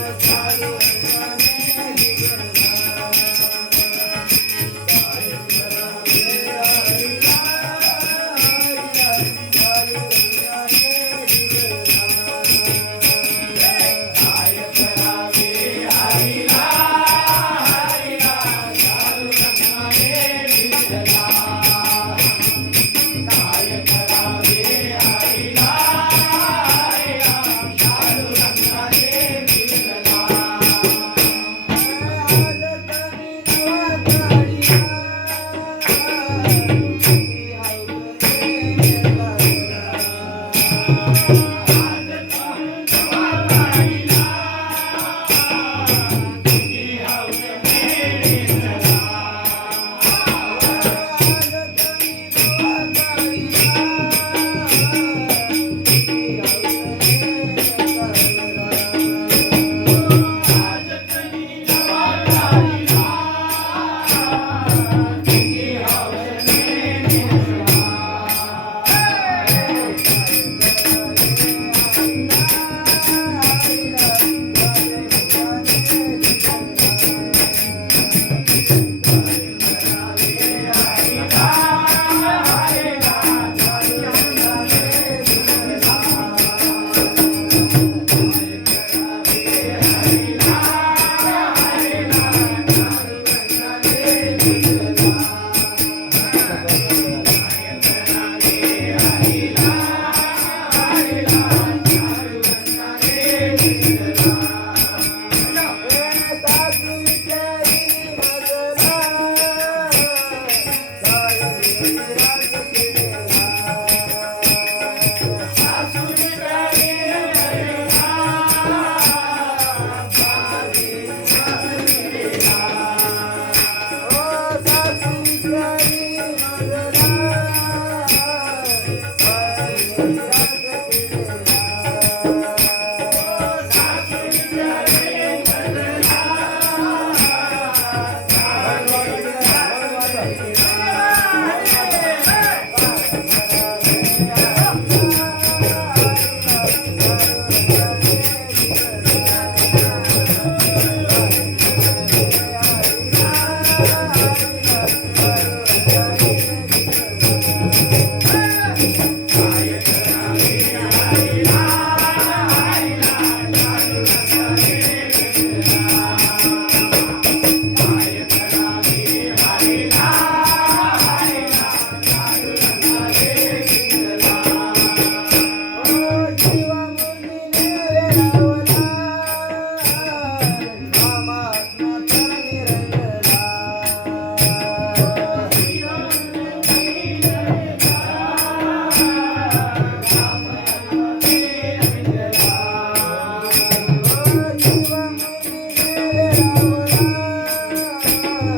Yeah.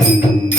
Thank you.